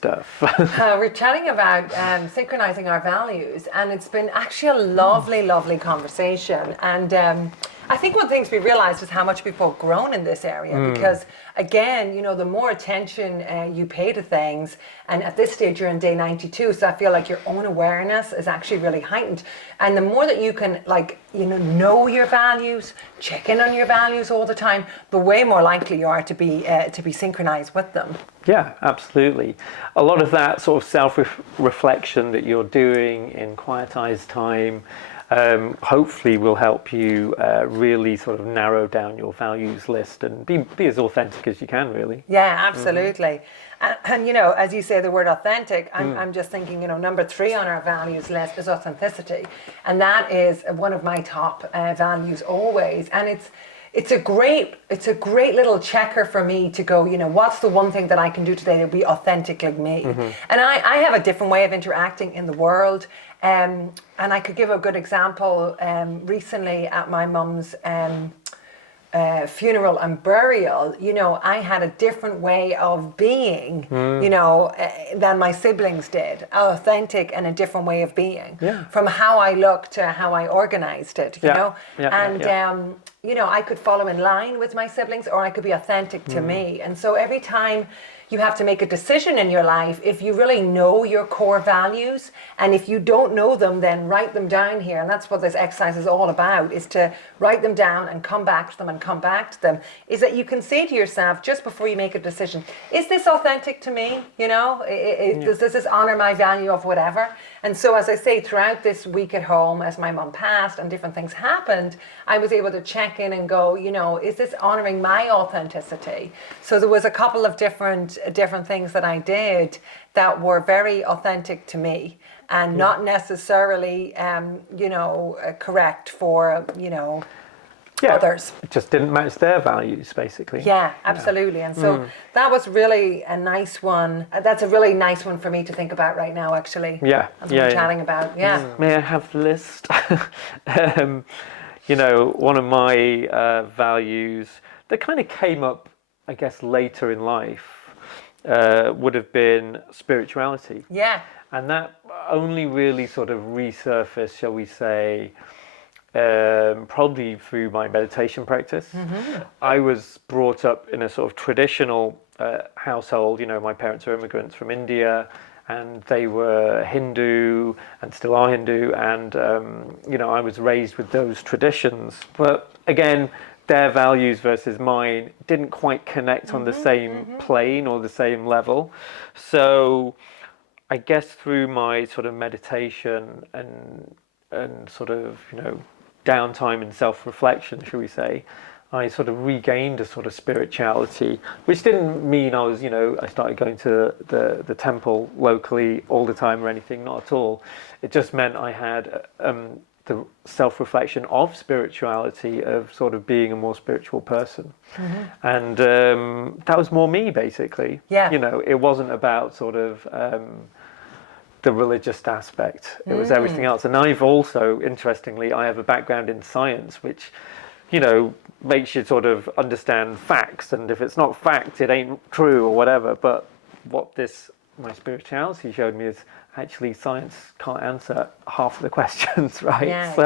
stuff. We're chatting about synchronizing our values, and it's been actually a lovely, lovely conversation. And I think one thing to be realized is how much we've both grown in this area because, again, you know, the more attention you pay to things, and at this stage you're in day 92, so I feel like your own awareness is actually really heightened. And the more that you can, like, you know your values, check in on your values all the time, the way more likely you are to be synchronized with them. Yeah, absolutely. A lot of that sort of self-reflection that you're doing in quietized time hopefully will help you really sort of narrow down your values list and be as authentic as you can, really. Yeah, absolutely. And you know, as you say the word authentic, I'm just thinking, you know, number 3 on our values list is authenticity. And that is one of my top values always. And it's a great little checker for me to go, you know, what's the one thing that I can do today to be authentically me? And I have a different way of interacting in the world. And I could give a good example recently at my mum's funeral and burial. You know, I had a different way of being, you know, than my siblings did. Authentic and a different way of being. Yeah. From how I looked to how I organized it, you know? Yeah. You know, I could follow in line with my siblings, or I could be authentic to me. And so every time you have to make a decision in your life, if you really know your core values, and if you don't know them, then write them down here. And that's what this exercise is all about, is to write them down and come back to them and come back to them. Is that you can say to yourself, just before you make a decision, is this authentic to me? You know, does this honor my value of whatever? And so, as I say, throughout this week at home, as my mum passed and different things happened, I was able to check in and go, you know, is this honoring my authenticity? So there was a couple of different things that I did that were very authentic to me and not necessarily, you know, correct for, you know, others. It just didn't match their values, basically. Yeah, absolutely. And so that was really a nice one. That's a really nice one for me to think about right now, actually. Yeah. As we're chatting about, May I have the list? You know, one of my values that kind of came up, I guess, later in life would have been spirituality. Yeah. And that only really sort of resurfaced, shall we say, probably through my meditation practice. I was brought up in a sort of traditional household. You know, my parents are immigrants from India, and they were Hindu and still are Hindu, and you know, I was raised with those traditions. But again, their values versus mine didn't quite connect on the same plane or the same level. So I guess through my sort of meditation and sort of, you know, downtime and self-reflection, shall we say, I sort of regained a sort of spirituality, which didn't mean I was, you know, I started going to the temple locally all the time or anything, not at all. It just meant I had the self-reflection of spirituality, of sort of being a more spiritual person. And that was more me, basically. Yeah. You know, it wasn't about sort of the religious aspect. It was everything else. And I've also, interestingly, I have a background in science, which, you know, makes you sort of understand facts. And if it's not fact, it ain't true or whatever. But what my spirituality showed me is actually science can't answer half of the questions, right?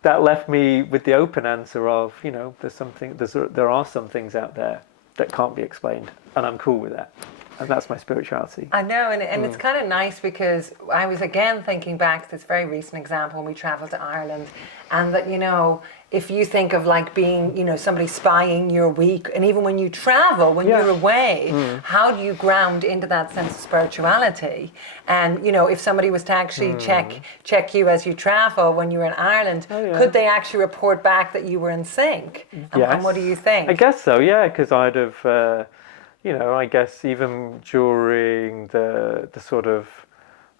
That left me with the open answer of, you know, there are some things out there that can't be explained, and I'm cool with that. And that's my spirituality. I know, and it's kind of nice because I was again thinking back to this very recent example when we travelled to Ireland, and that, you know, if you think of like being, you know, somebody spying your week, and even when you travel, when you're away, how do you ground into that sense of spirituality? And, you know, if somebody was to actually check you as you travel when you were in Ireland, could they actually report back that you were in sync? And what do you think? I guess so, yeah, because I'd have... you know, I guess even during the sort of,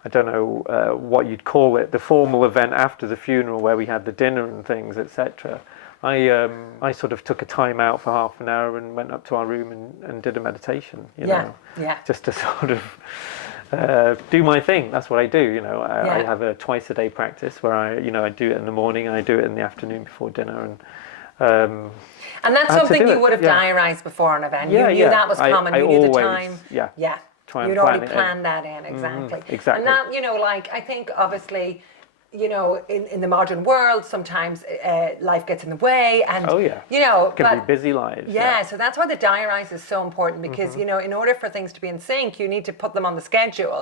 I don't know what you'd call it, the formal event after the funeral where we had the dinner and things, etc. I sort of took a time out for half an hour and went up to our room and did a meditation, you know, just to sort of do my thing. That's what I do, you know. I have a twice a day practice where I do it in the morning and I do it in the afternoon before dinner, and that's something you would have diarised before an event. You knew that was coming. You knew the time. try and You'd plan already it in. planned that in, exactly. exactly. And that, like, I think obviously, in the modern world, sometimes life gets in the way, and Oh yeah. Can but be busy lives. yeah, so that's why the diarize is so important, because in order for things to be in sync, you need to put them on the schedule.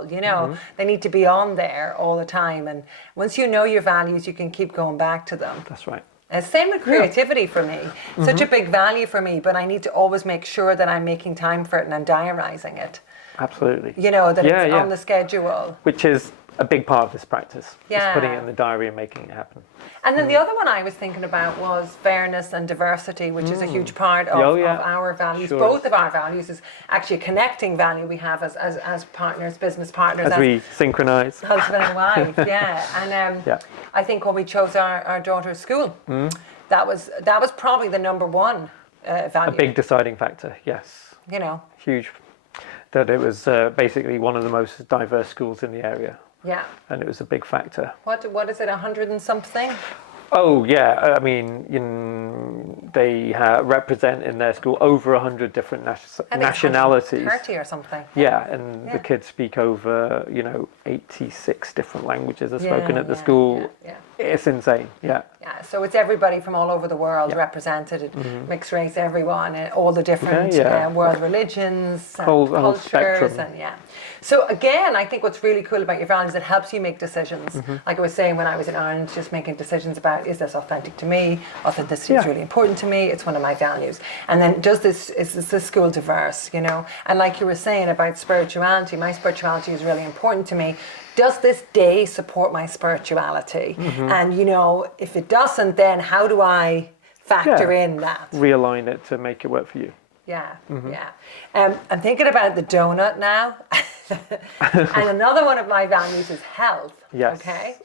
They need to be on there all the time, and once you know your values, you can keep going back to them. That's right. Same with creativity for me. Such a big value for me, but I need to always make sure that I'm making time for it and I'm diarising it. Absolutely. That it's on the schedule. Which is a big part of this practice. Yeah. Is putting it in the diary and making it happen. And then the other one I was thinking about was fairness and diversity, which is a huge part of our values. Sure. Both of our values is actually a connecting value we have as partners, business partners. As we synchronize. Husband and wife, yeah. And I think when we chose our daughter's school, that was probably the number one value. A big deciding factor, yes. Huge. That it was basically one of the most diverse schools in the area. Yeah. And it was a big factor. What is it, 100 and something? Oh yeah, I mean, they represent in their school over 100 different nationalities. 30 or something. Yeah, and the kids speak over 86 different languages are spoken at the school. Yeah. It's insane. Yeah. Yeah, so it's everybody from all over the world represented, mixed race, everyone, and all the different world religions, and whole cultures, spectrum. and So again, I think what's really cool about your values, it helps you make decisions. Like I was saying when I was in Ireland, just making decisions about, is this authentic to me? Authenticity is really important to me. It's one of my values. And then is this school diverse? And like you were saying about spirituality, my spirituality is really important to me. Does this day support my spirituality? And if it doesn't, then how do I factor in that? Realign it to make it work for you. Yeah. I'm thinking about the donut now. And another one of my values is health. Yes. Okay.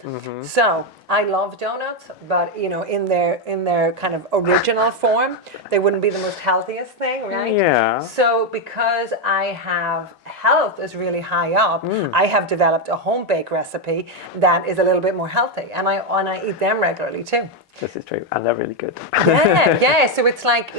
So I love donuts, but in their kind of original form, they wouldn't be the most healthiest thing, right? Yeah. So because I have health is really high up, I have developed a home bake recipe that is a little bit more healthy, and I eat them regularly too. This is true, and they're really good. Yeah. So it's like,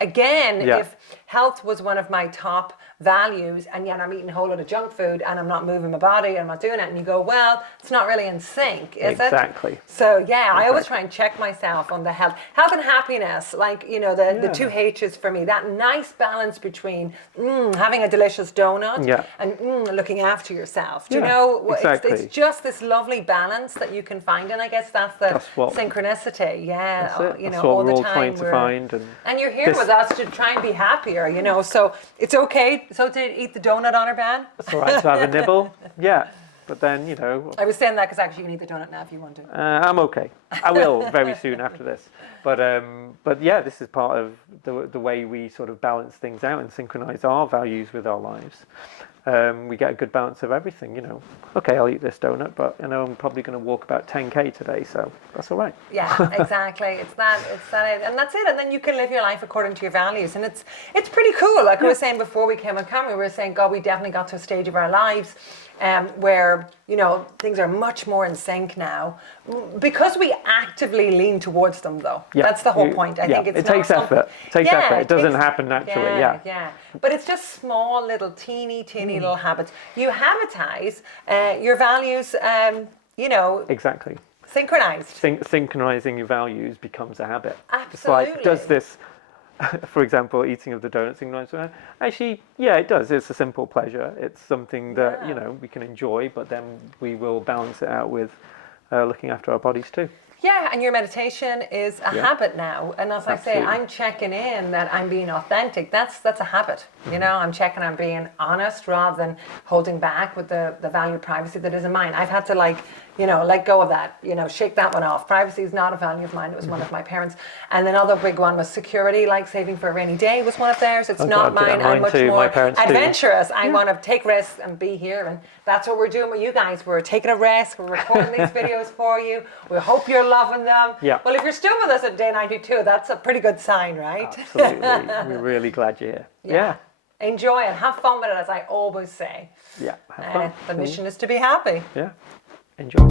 again, if health was one of my top values, and yet I'm eating a whole lot of junk food, and I'm not moving my body, and I'm not doing it, and you go, well, it's not really in sync, is it? Exactly. So I always try and check myself on the health and happiness, like the two H's for me. That nice balance between having a delicious donut and looking after yourself. Do you know? Exactly. It's just this lovely balance that you can find, and I guess that's the synchronicity. Yeah, That's it. That's all what the we're all time trying to find. And you're here with us to try and be happier. So it's okay. So to eat the donut on our ban. It's all right to have a nibble. Yeah. But then, I was saying that because actually you can eat the donut now if you want to. I'm okay. I will very soon after this. But yeah, this is part of the way we sort of balance things out and synchronize our values with our lives. We get a good balance of everything, Okay, I'll eat this donut, but I'm probably going to walk about 10k today, so that's all right. Yeah, exactly. It's that, and that's it. And then you can live your life according to your values, and it's pretty cool. Like I was saying before we came on camera, we were saying, God, we definitely got to a stage of our lives where things are much more in sync now, because we actively lean towards them. Though that's the whole point. I think it takes effort. It takes effort. It doesn't happen naturally. Yeah. But it's just small, little, teeny little habits. You habitize your values. Exactly. Synchronized. Synchronizing your values becomes a habit. Absolutely. It's like, does this, for example, eating of the donut synchronize? Actually, yeah, it does. It's a simple pleasure. It's something that we can enjoy, but then we will balance it out with looking after our bodies too. Yeah, and your meditation is a habit now. And as Absolutely. I say, I'm checking in that I'm being authentic. That's a habit. I'm checking I'm being honest rather than holding back with the value of privacy that isn't mine. I've had to let go of that, shake that one off. Privacy is not a value of mine. It was one of my parents. And another big one was security, like saving for a rainy day was one of theirs. It's not mine. I'm much more adventurous. I want to take risks and be here. And that's what we're doing with you guys. We're taking a risk. We're recording these videos for you. We hope you're loving them. Yeah. Well, if you're still with us at day 92, that's a pretty good sign, right? Absolutely. We're really glad you're here. Yeah. Enjoy and have fun with it, as I always say. Yeah. Have fun. The mission is to be happy. Yeah. Enjoy.